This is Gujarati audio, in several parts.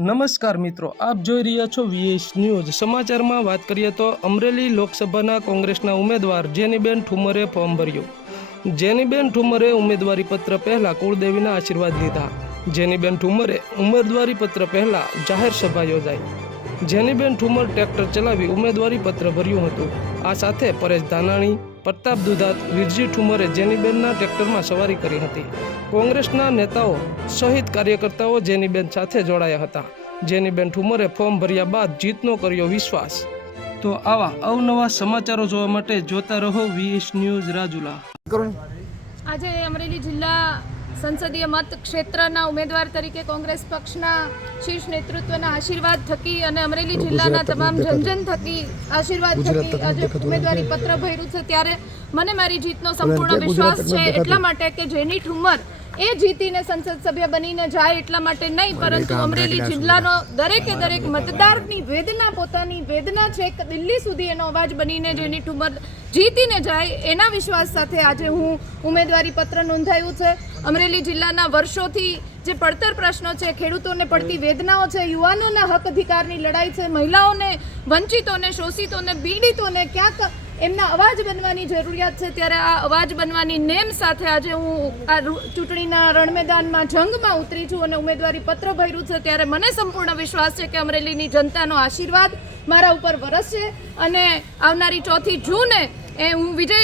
નમસ્કાર મિત્રો, આપ જોઈ રહ્યા છો વીએસ ન્યૂઝ સમાચારમાં વાત કરીએ તો અમરેલી લોકસભાના કોંગ્રેસના ઉમેદવાર જેનીબેન ઠુમરે ફોર્મ ભર્યું. જેનીબેન ઠુમરે ઉમેદવારી પત્ર પહેલાં કુળદેવીના આશીર્વાદ લીધા. જેનીબેન ઠુમરે ઉમેદવારી પત્ર પહેલાં જાહેર સભા યોજાઈ. જેનીબેન ઠુમર ટ્રેક્ટર ચલાવી ઉમેદવારી પત્ર ભર્યું હતું. આ સાથે પરેશ ધાનાણી પ્રતાપ દુધાત વિરજી ઠુમરે જેનીબેનના ટ્રેક્ટરમાં સવારી કરી હતી. કોંગ્રેસના નેતાઓ સહિત કાર્યકર્તાઓ જેનીબેન સાથે જોડાયા હતા. જેનીબેન ઠુમરે ફોર્મ ભર્યા બાદ જીતનો કર્યો વિશ્વાસ. તો આવા અવનવા સમાચારો જોવા માટે જોતા રહો વીએસ ન્યૂઝ રાજુલા. આજે અમરેલી જિલ્લા સંસદીય મત ક્ષેત્રના ઉમેદવાર તરીકે કોંગ્રેસ પક્ષના શીર્ષ નેતૃત્વના આશીર્વાદ થકી અને અમરેલી જિલ્લાના તમામ જનજન થકી આશીર્વાદ થકી આજે ઉમેદવારી પત્ર ભર્યું છે. ત્યારે મને મારી જીતનો સંપૂર્ણ વિશ્વાસ છે એટલા માટે કે જેની ઠુમર એ જીતીને સંસદ સભ્ય બનીને જાય એટલા માટે નહીં પરંતુ અમરેલી જિલ્લાનો દરેકે દરેક મતદારની વેદના પોતાની વેદના છે કે દિલ્હી સુધી એનો અવાજ બનીને જેની ઠુમર જીતીને જાય એના વિશ્વાસ સાથે આજે હું ઉમેદવારી પત્ર નોંધાયું છે. અમરેલી જિલ્લાના વર્ષોથી જે પડતર પ્રશ્નો છે ખેડૂતોને પડતી વેદનાઓ છે યુવાનોના હક અધિકારની લડાઈ છે મહિલાઓને વંચિતોને શોષિતોને પીડિતોને ક્યાંક એમના અવાજ બનવાની જરૂરિયાત છે. ત્યારે આ અવાજ બનવાની નેમ સાથે આજે હું આ ચૂંટણીના રણમેદાનમાં જંગમાં ઉતરી છું અને ઉમેદવારી પત્ર ભર્યું છે. ત્યારે મને સંપૂર્ણ વિશ્વાસ છે કે અમરેલીની જનતાનો આશીર્વાદ મારા ઉપર વરસશે અને આવનારી ચોથી જૂને એ હું વિજય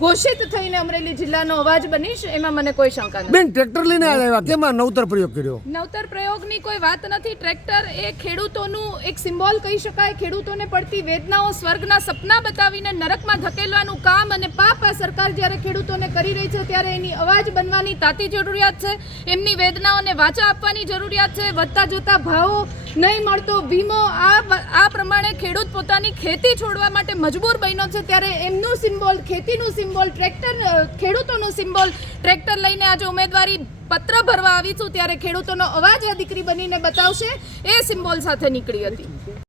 ઘોષિત થઈને અમરેલી જિલ્લાનો અવાજ બનીશ એમાં મને કોઈ શંકા નથી. બેન ટ્રેક્ટર લઈને આવ્યા કેમાં નવતર પ્રયોગ કર્યો? નવતર પ્રયોગની કોઈ વાત નથી. ટ્રેક્ટર એ ખેડૂતોનું એક સિમ્બોલ કહી શકાય. ખેડૂતોને પડતી વેદનાઓ સ્વર્ગના સપના બતાવીને નરકમાં ધકેલવાનું કામ અને પાપ આ સરકાર જ્યારે ખેડૂતોને કરી રહી છે ત્યારે એની અવાજ બનવાની તાતી જરૂરિયાત છે. એમની વેદનાઓને વાચા આપવાની જરૂરિયાત છે. વધતા જતા ભાવો નહીં મળતો વીમો, આ આ પ્રમાણે ખેડૂત પોતાની ખેતી છોડવા માટે મજબૂર બન્યો છે ત્યારે એમનું સિમ્બોલ, ખેતીનું સિમ્બોલ, ટ્રેક્ટર ખેડૂતોનું સિમ્બોલ. ટ્રેક્ટર લઈને આજે ઉમેદવારી પત્ર ભરવા આવીશું ત્યારે ખેડૂતોનો અવાજ આ દીકરી બનીને બતાવશે. એ સિમ્બોલ સાથે નીકળી હતી.